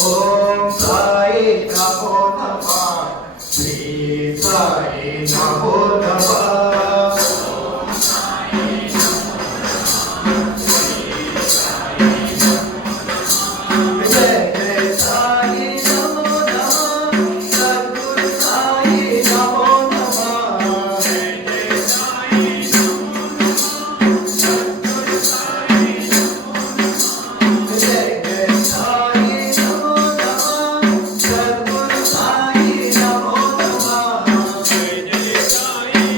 ओम साई नमो नमः श्री साई नमो नमः ओम साई नमो नमः श्री साई नमो नमः जय जय साई नमो नमः सद्गुरु साई नमो नमः जय जय साई नमो नमः सद्गुरु साई नमो नमः जय जय साई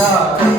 Oh,